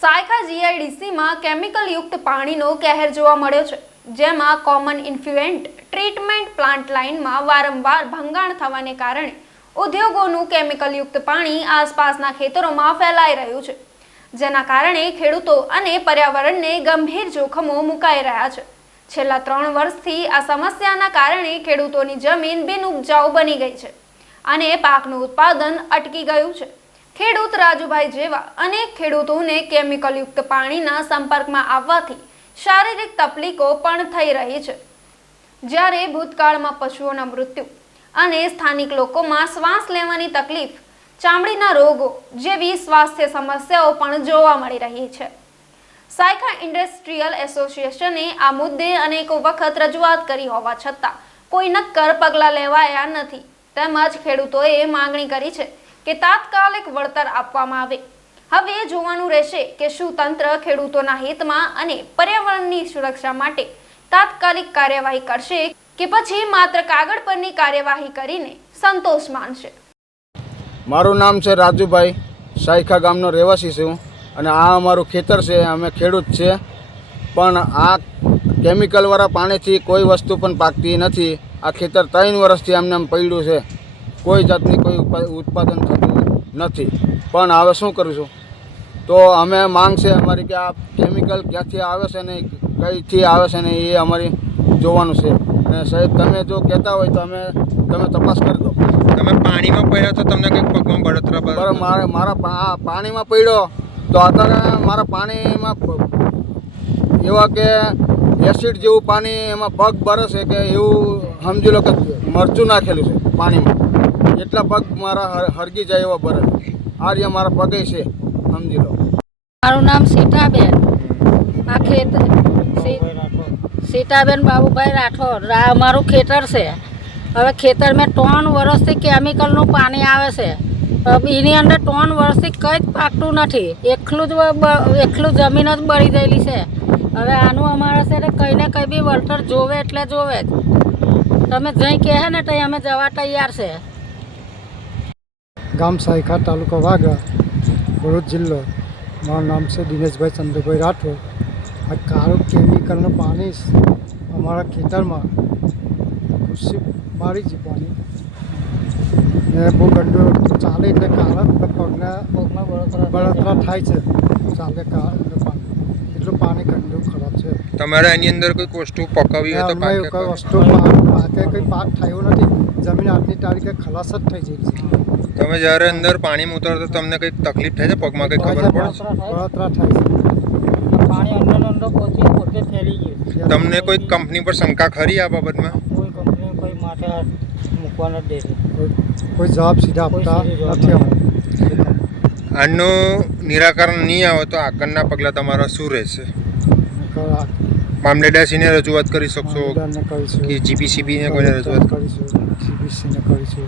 Saykha જીઆઈડીસીમાં chemical યુક્ત પાણીનો કહેર જોવા મળ્યો છે, જેમાં કોમન ઇન્ફ્લુએન્ટ ટ્રીટમેન્ટ પ્લાન્ટ લાઇનમાં વારંવાર ભંગાણ થવાને કારણે ઉદ્યોગોનું કેમિકલ યુક્ત પાણી આસપાસના ખેતરોમાં ફેલાઈ રહ્યું છે. જેના કારણે ખેડૂતો અને પર્યાવરણને ગંભીર જોખમો મુકાઈ રહ્યા છે. છેલ્લા ત્રણ વર્ષથી આ સમસ્યાના કારણે ખેડૂતોની જમીન બિનઉપજાઉ બની ગઈ છે અને પાકનું ઉત્પાદન અટકી ગયું છે. ખેડૂત રાજુભાઈ જેવા અનેક ખેડૂતોને કેમિકલયુક્ત પાણીના સંપર્કમાં આવવાથી શારીરિક તકલીફો પણ થઈ રહી છે. જ્યારે ભૂતકાળમાં પશુઓના મૃત્યુ અને સ્થાનિક લોકોમાં શ્વાસ લેવાની તકલીફ, ચામડીના રોગો જેવી સ્વાસ્થ્ય સમસ્યાઓ પણ જોવા મળી રહી છે. સાયખા ઇન્ડસ્ટ્રીયલ એસોસિએશને આ મુદ્દે અનેકો વખત રજૂઆત કરી હોવા છતાં કોઈ નક્કર પગલાં લેવાયા નથી. તેમજ ખેડૂતોએ માંગણી કરી છે કે તાત્કાલિક વળતર આપવામાં આવે. હવે જોવાનું રહેશે કે શું તંત્ર ખેડૂતોના હિતમાં અને પર્યાવરણની સુરક્ષા માટે તાત્કાલિક કાર્યવાહી કરશે કે પછી માત્ર કાગળ પરની કાર્યવાહી કરીને સંતોષ માનશે. મારું નામ છે રાજુભાઈ સાયખા ગામનો રહેવાસી છું અને આ અમારું ખેતર છે, અમે ખેડૂત છે. પણ આ કેમિકલવાળા પાણીથી કોઈ વસ્તુ પણ પાકતી નથી. આ ખેતર ત્રણ વર્ષથી અમને પડ્યું છે. કોઈ જાતની કોઈ ઉત્પા- ઉત્પાદન થતું નથી. પણ હવે શું કરીશું? તો અમે માંગ છે અમારી કે આ કેમિકલ ક્યાંથી આવે છે ને કઈથી આવે છે ને એ અમારી જોવાનું છે. અને સાહેબ તમે જો કહેતા હોય તો અમે તમે તપાસ કરી દો. તમે પાણીમાં પડ્યા તો તમને કંઈક પગમાં બળતરા બરાબર મારે મારા પાણીમાં પડ્યો તો અત્યારે મારા પાણીમાં એવા કે એસિડ જેવું પાણી એમાં પગ બરસે કે એવું સમજી લો કે મરચું નાખેલું છે પાણીમાં. એટલા પગ મારા હર- હરગી જાય એવા ભરે. આ રહ્યા મારા પગે છે, સમજી લો. મારું નામ સીતાબેન. આ ખેતર સીતાબેન બાબુભાઈ રાઠોડ. મારું ખેતર છે. હવે ખેતર મેં ત્રણ વર્ષથી કેમિકલનું પાણી આવે છે. એની અંદર ત્રણ વર્ષથી કંઈ જ પાકતું નથી. એકલું જ એકલું જમીન જ બળી ગયેલી છે. હવે આનું અમારે છે ને કંઈ ને કંઈ બી વળતર જોવે એટલે જોવે જ. તમે જઈ કહે ને ત્યાં અમે જવા તૈયાર છે. ગામ સાયખા તાલુકો વાગરા ભરૂચ જિલ્લો. મારું નામ છે દિનેશભાઈ ચંદ્રભાઈ રાઠોડ. આ કાળું કેમિકલનું પાણી અમારા ખેતરમાં ખુશી મારી છે પાણી. ને બહુ ગંડો ચાલે એટલે કાળા પગના બળતરા થાય છે. ચાલે કાળું પાણી એટલું પાણી ગંદુ ખરાબ છે. તમારે એની અંદર કોઈ વસ્તુ પકાવી હોય તો પાકે કોઈ વસ્તુ પાક પાકે કંઈ પાક થયો નથી. જમીન આટલી તારીખે ખલાસ જ થઈ જાય છે. તમે જ્યારે અંદર પાણી ઉતરો તો તમને કંઈક તકલીફ થાય છે? પગમાં કંઈક ખબર પડે? છે બળતરા થાય છે. પાણી અંદર અંદર પોતે પોતે ફેલી ગયું. તમને કોઈ કંપની પર શંકા ખરી આ બાબતમાં? કોઈ કંપની કોઈ માટે મૂકવા નથી દેતી કોઈ જવાબ સીધા આપતા નથી અમને આનું નિરાકરણ નહીં આવે તો આગળના પગલાં તમારા શું રહેશે? કરા મામલેદારશ્રીને રજૂઆત કરી શકશો કે જીપીસીબીને કોઈને રજૂઆત કરીશું. જીપીસીને કરીશું.